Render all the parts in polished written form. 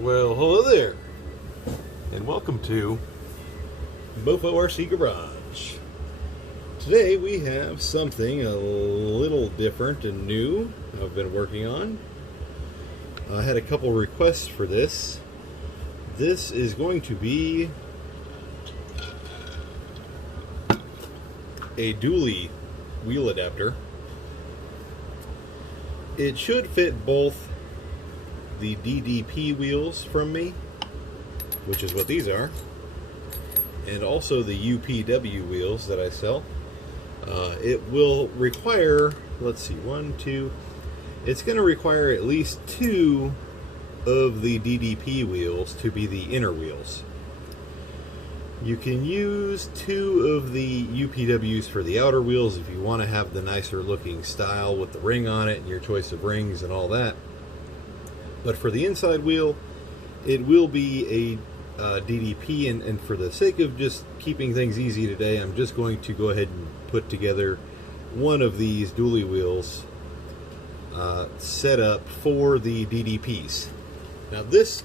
Well, hello there, and welcome to Mofo RC Garage. Today we have something a little different and new I've been working on. I had a couple requests for this. This is going to be a dually wheel adapter. It should fit both the DDP wheels from me, which is what these are, and also the UPW wheels that I sell. It will require, let's see, it's going to require at least 2 of the DDP wheels to be the inner wheels. You can use 2 of the UPWs for the outer wheels if you want to have the nicer looking style with the ring on it and your choice of rings and all that. But for the inside wheel, it will be a DDP, and for the sake of just keeping things easy today, I'm just going to go ahead and put together one of these dually wheels set up for the DDPs. Now this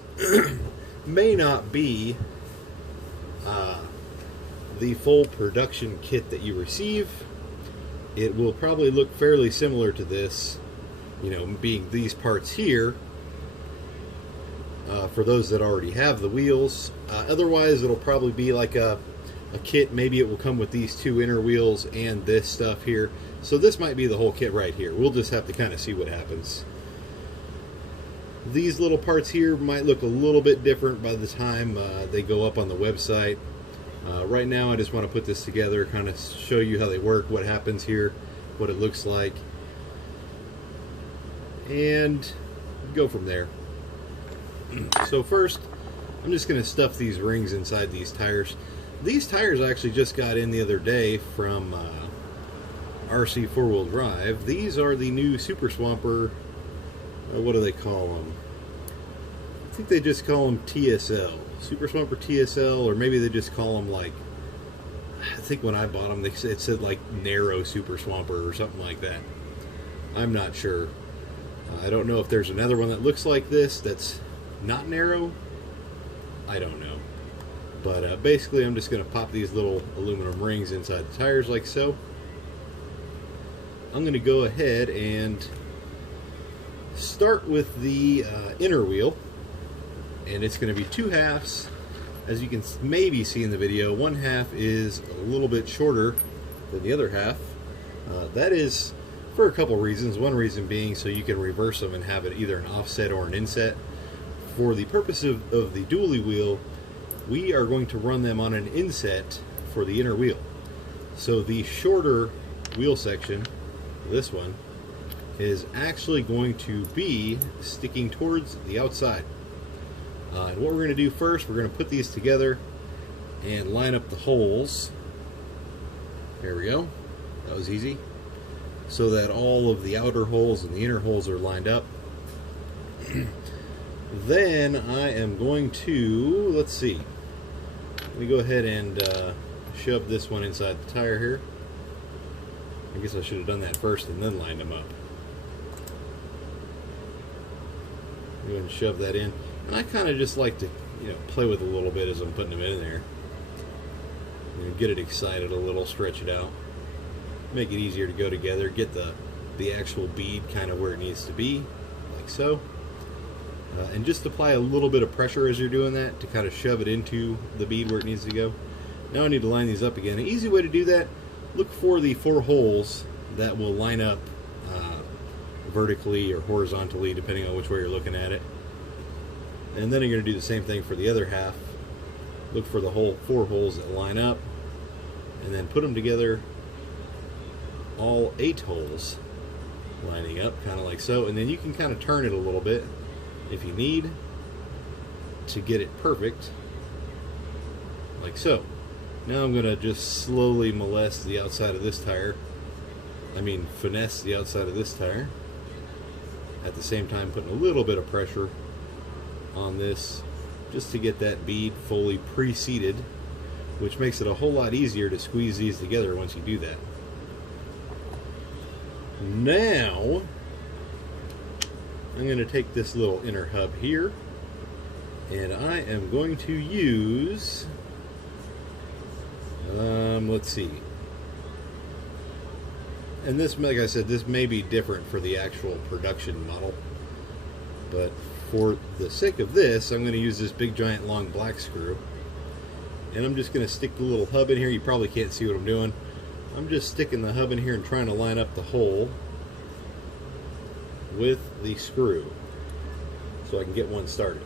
may not be the full production kit that you receive. It will probably look fairly similar to this, you know, being these parts here. For those that already have the wheels. Otherwise, it'll probably be like a kit. Maybe it will come with these 2 inner wheels and this stuff here. So this might be the whole kit right here. We'll just have to kind of see what happens. These little parts here might look a little bit different by the time they go up on the website. Right now, I just want to put this together, kind of show you how they work, what happens here, what it looks like, and go from there. So first, I'm just going to stuff these rings inside these tires. These tires I actually just got in the other day from RC 4-wheel drive. These are the new Super Swamper, what do they call them? I think they just call them TSL. Super Swamper TSL, or maybe they just call them, like, I think when I bought them, it said like Narrow Super Swamper or something like that. I'm not sure. I don't know if there's another one that looks like this that's not narrow. I don't know. But basically I'm just going to pop these little aluminum rings inside the tires like so. I'm going to go ahead and start with the inner wheel, and it's going to be 2 halves. As you can maybe see in the video, 1 half is a little bit shorter than the other half. That is for a couple reasons. One reason being so you can reverse them and have it either an offset or an inset. For the purpose of the dually wheel, we are going to run them on an inset for the inner wheel. So the shorter wheel section, this one, is actually going to be sticking towards the outside. And what we're going to do first, we're going to put these together and line up the holes. There we go. That was easy. So that all of the outer holes and the inner holes are lined up. Then I am going to, let's see, let me go ahead and shove this one inside the tire here. I guess I should have done that first and then lined them up. Go ahead and shove that in. And I kind of just like to, you know, play with it a little bit as I'm putting them in there. You know, get it excited a little, stretch it out. Make it easier to go together. Get the actual bead kind of where it needs to be, like so. And just apply a little bit of pressure as you're doing that to kind of shove it into the bead where it needs to go. Now I need to line these up again. An easy way to do that, look for the 4 holes that will line up vertically or horizontally, depending on which way you're looking at it. And then you're going to do the same thing for the other half. Look for the whole 4 holes that line up, and then put them together, all 8 holes lining up, kind of like so. And then you can kind of turn it a little bit if you need to get it perfect, like so. Now I'm going to just slowly molest the outside of this tire. Finesse the outside of this tire. At the same time putting a little bit of pressure on this just to get that bead fully pre-seated, which makes it a whole lot easier to squeeze these together once you do that. Now I'm going to take this little inner hub here And I am going to use, let's see. And this, like I said, this may be different for the actual production model. But for the sake of this, I'm going to use this big giant long black screw. And I'm just going to stick the little hub in here. You probably can't see what I'm doing. I'm just sticking the hub in here and trying to line up the hole with the screw so I can get one started.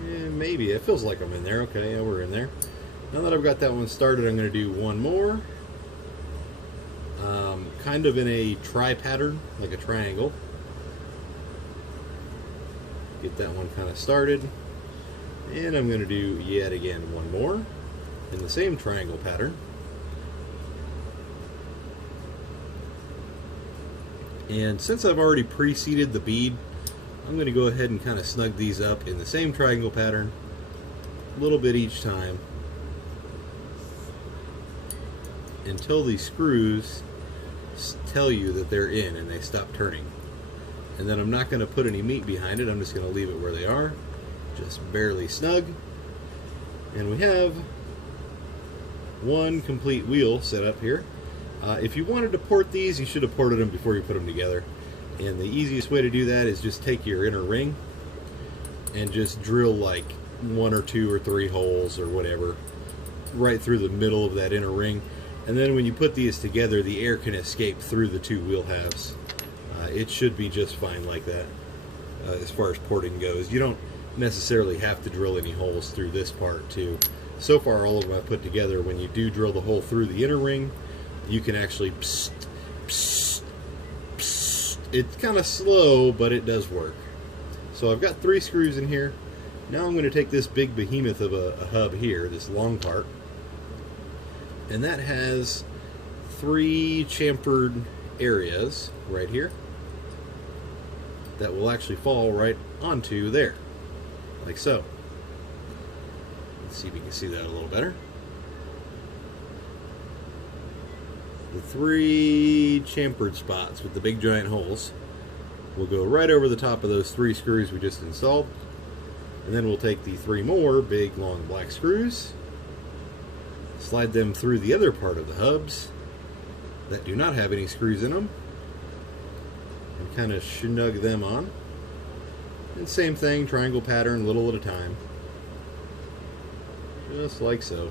And maybe, it feels like I'm in there. Okay, yeah, we're in there. Now that I've got that one started, I'm going to do one more. Kind of in a tri-pattern, like a triangle. Get that one kind of started. And I'm going to do yet again one more in the same triangle pattern. And since I've already pre-seated the bead, I'm going to go ahead and kind of snug these up in the same triangle pattern, a little bit each time, until these screws tell you that they're in and they stop turning. And then I'm not going to put any meat behind it, I'm just going to leave it where they are, just barely snug. And we have one complete wheel set up here. If you wanted to port these, you should have ported them before you put them together. And the easiest way to do that is just take your inner ring and just drill like 1 or 2 or 3 holes or whatever right through the middle of that inner ring. And then when you put these together, the air can escape through the 2 wheel halves. It should be just fine like that as far as porting goes. You don't necessarily have to drill any holes through this part too. So far all of them I've put together, when you do drill the hole through the inner ring, you can actually psst, psst, psst. It's kind of slow, but it does work. So I've got 3 screws in here. Now I'm going to take this big behemoth of a hub here, this long part, and that has 3 chamfered areas right here that will actually fall right onto there, like so. Let's see if you can see that a little better. The 3 chamfered spots with the big giant holes will go right over the top of those 3 screws we just installed. And then we'll take the 3 more big long black screws, slide them through the other part of the hubs that do not have any screws in them, and kind of snug them on. And same thing, triangle pattern, little at a time, just like so.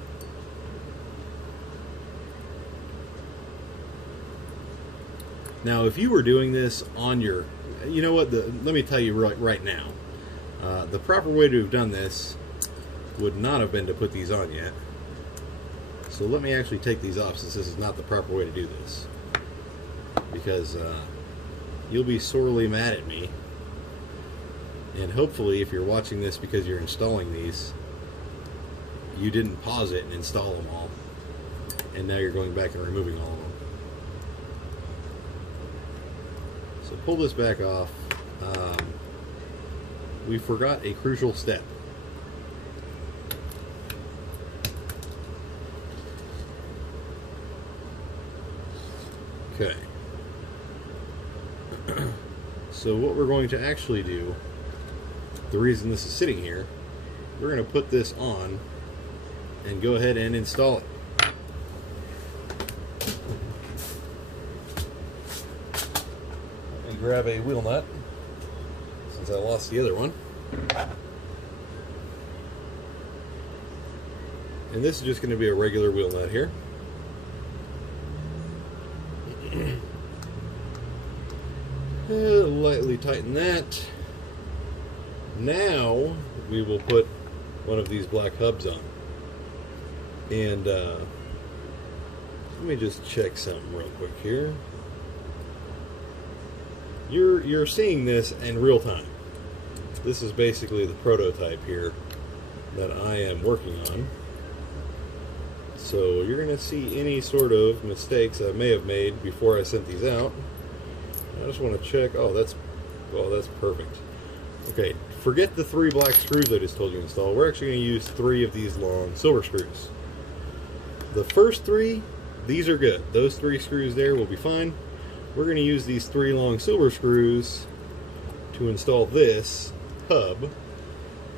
Now if you were doing this on your, you know what, let me tell you right now, the proper way to have done this would not have been to put these on yet. So let me actually take these off, since this is not the proper way to do this, because you'll be sorely mad at me. And hopefully if you're watching this because you're installing these, you didn't pause it and install them all, and now you're going back and removing all of them. So pull this back off. We forgot a crucial step. Okay. So what we're going to actually do, the reason this is sitting here, we're going to put this on and go ahead and install it. Let me grab a wheel nut, since I lost the other one. And this is just going to be a regular wheel nut here. Lightly tighten that. Now we will put one of these black hubs on. And let me just check something real quick here. You're seeing this in real time. This is basically the prototype here that I am working on. So you're going to see any sort of mistakes I may have made before I sent these out. I just want to check. Oh, that's perfect. Okay, forget the 3 black screws I just told you to install. We're actually going to use 3 of these long silver screws. The first 3, these are good. Those 3 screws there will be fine. We're going to use these 3 long silver screws to install this hub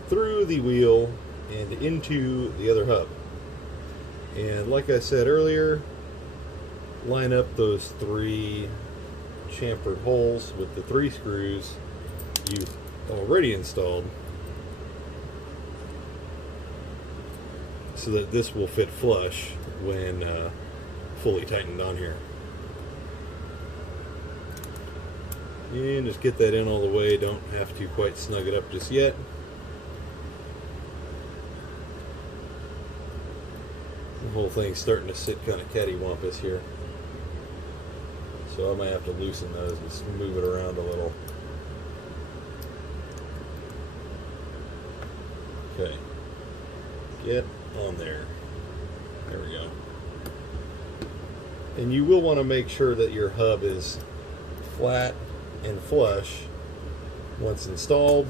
through the wheel and into the other hub. And like I said earlier, line up those 3 chamfered holes with the 3 screws you've already installed so that this will fit flush when fully tightened on here. And just get that in all the way. Don't have to quite snug it up just yet. The whole thing's starting to sit kind of cattywampus here, so I might have to loosen those and move it around a little. Okay, get on there. There we go. And you will want to make sure that your hub is flat and flush once installed,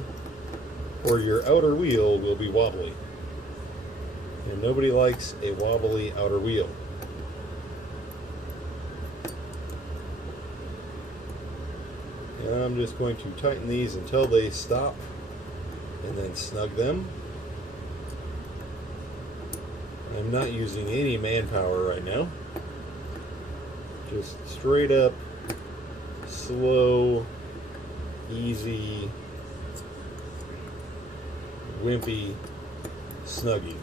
or your outer wheel will be wobbly. And nobody likes a wobbly outer wheel. And I'm just going to tighten these until they stop and then snug them. I'm not using any manpower right now. Just straight up, slow, easy, wimpy snugging.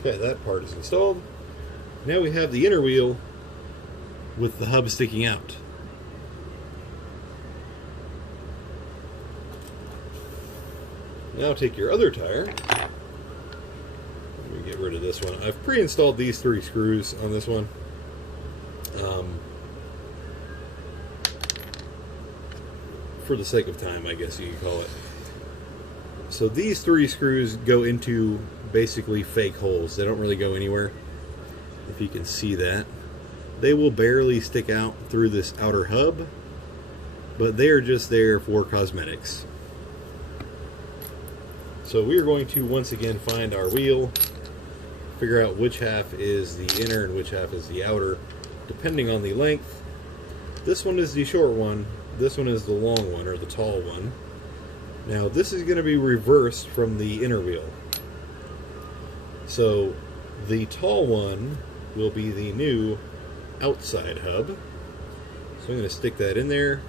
Okay, that part is installed. Now we have the inner wheel with the hub sticking out. Now take your other tire. Let me get rid of this one. I've pre-installed these 3 screws on this one. For the sake of time, I guess you could call it. So these 3 screws go into basically fake holes. They don't really go anywhere, if you can see that. They will barely stick out through this outer hub, but they are just there for cosmetics. So we are going to once again find our wheel, figure out which half is the inner and which half is the outer, depending on the length. This one is the short one, this one is the long one, or the tall one. Now this is going to be reversed from the inner wheel. So the tall one will be the new outside hub. So I'm going to stick that in there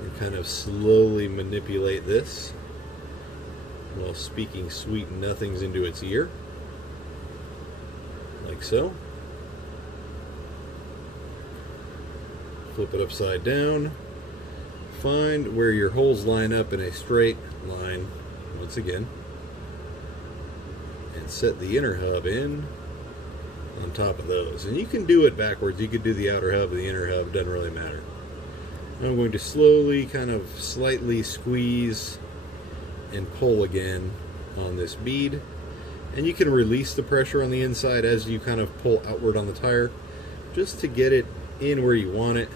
and kind of slowly manipulate this while speaking sweet nothings into its ear, like so. Flip it upside down. Find where your holes line up in a straight line once again, and set the inner hub in on top of those. And you can do it backwards. You could do the outer hub and the inner hub, doesn't really matter. I'm going to slowly, kind of slightly squeeze and pull again on this bead, and you can release the pressure on the inside as you kind of pull outward on the tire, just to get it in where you want it,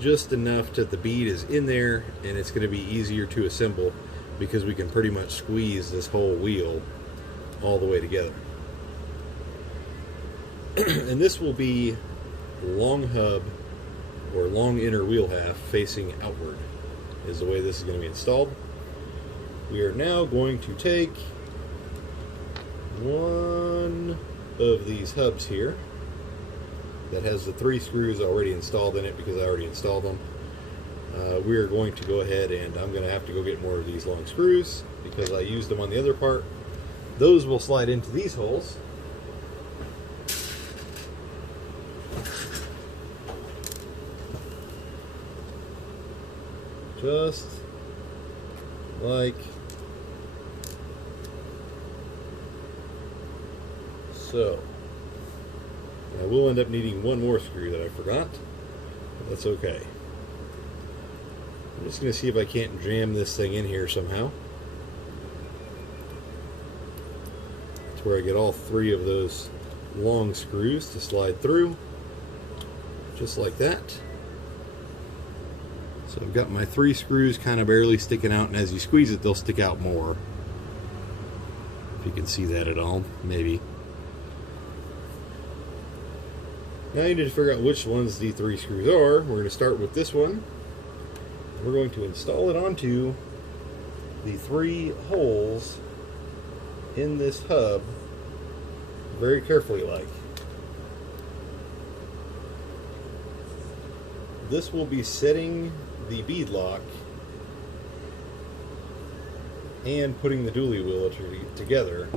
just enough that the bead is in there, and it's going to be easier to assemble because we can pretty much squeeze this whole wheel all the way together. And this will be long hub or long inner wheel half facing outward is the way this is going to be installed. We are now going to take one of these hubs here that has the 3 screws already installed in it because I already installed them. We are going to go ahead, and I'm going to have to go get more of these long screws because I used them on the other part. Those will slide into these holes. Just like so. I will end up needing one more screw that I forgot, but that's okay. I'm just going to see if I can't jam this thing in here somehow. That's where I get all 3 of those long screws to slide through, just like that. So I've got my 3 screws kind of barely sticking out, and as you squeeze it, they'll stick out more. If you can see that at all, maybe. Now you need to figure out which ones the 3 screws are. We're going to start with this one. We're going to install it onto the 3 holes in this hub very carefully like. This will be setting the bead lock and putting the dually wheel together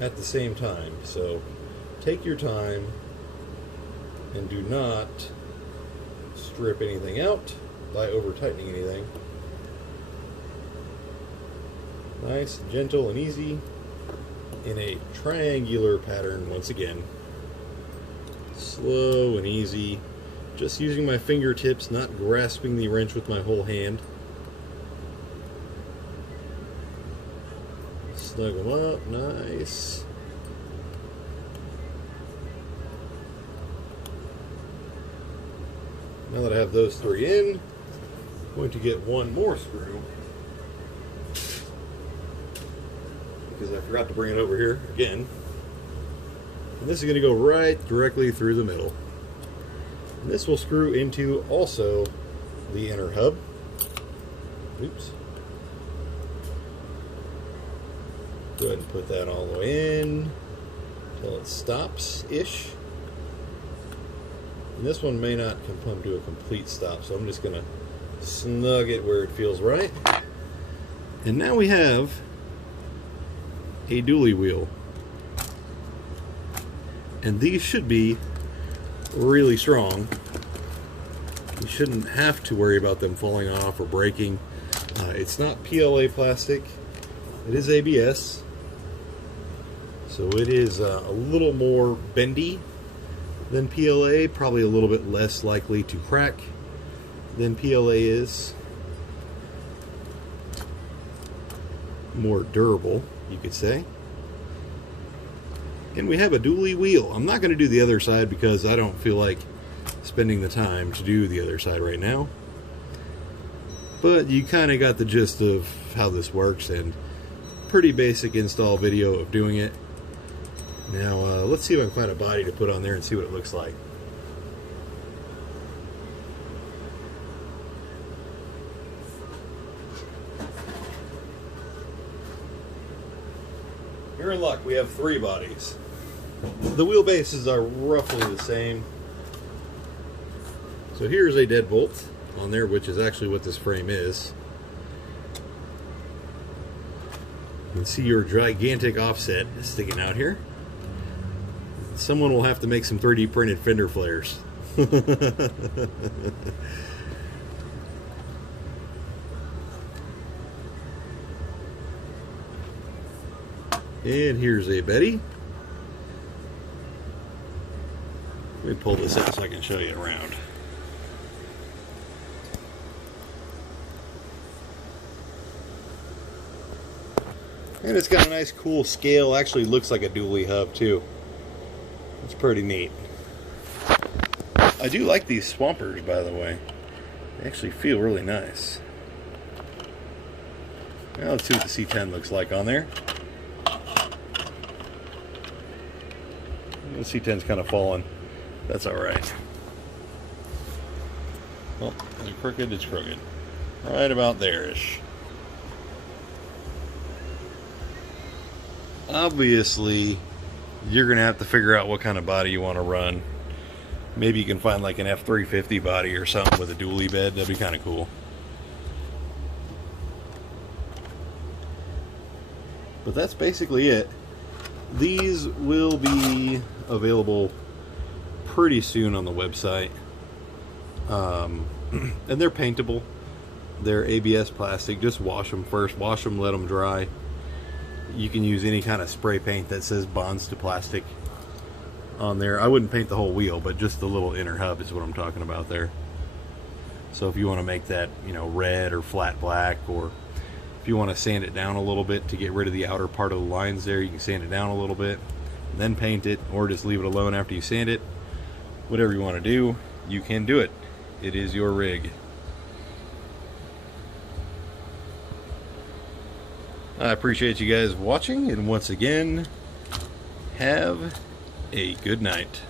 at the same time. So take your time and do not strip anything out by over tightening anything. Nice, gentle, and easy in a triangular pattern once again. Slow and easy. Just using my fingertips, not grasping the wrench with my whole hand. Snug them up, nice. Now that I have those 3 in, I'm going to get one more screw, because I forgot to bring it over here again. And this is going to go right directly through the middle. And this will screw into also the inner hub. Oops. Go ahead and put that all the way in until it stops-ish. And this one may not come to a complete stop, so I'm just going to snug it where it feels right. And now we have a dually wheel. And these should be really strong. You shouldn't have to worry about them falling off or breaking. It's not PLA plastic. It is ABS. So it is a little more bendy than PLA, probably a little bit less likely to crack than PLA is. More durable, you could say. And we have a dually wheel. I'm not going to do the other side because I don't feel like spending the time to do the other side right now. But you kind of got the gist of how this works, and pretty basic install video of doing it. Now let's see if I can find a body to put on there and see what it looks like. You're in luck, we have 3 bodies. The wheelbases are roughly the same. So here's a deadbolt on there, which is actually what this frame is. You can see your gigantic offset sticking out here. Someone will have to make some 3D printed fender flares. And here's a Betty. Let me pull this out so I can show you around. And it's got a nice cool scale. Actually looks like a dually hub too. It's pretty neat. I do like these swampers, by the way. They actually feel really nice. Now let's see what the C10 looks like on there. The C10's kind of fallen. That's alright. Well, is it crooked? It's crooked. Right about there-ish. Obviously, you're going to have to figure out what kind of body you want to run. Maybe you can find like an F350 body or something with a dually bed. That'd be kind of cool. But that's basically it. These will be available pretty soon on the website. And they're paintable. They're ABS plastic. Just wash them first. Wash them, let them dry. You can use any kind of spray paint that says bonds to plastic on there. I wouldn't paint the whole wheel, but just the little inner hub is what I'm talking about there. So if you want to make that, you know, red or flat black, or if you want to sand it down a little bit to get rid of the outer part of the lines there, you can sand it down a little bit, then paint it, or just leave it alone after you sand it. Whatever you want to do, you can do it. It is your rig. I appreciate you guys watching, and once again, have a good night.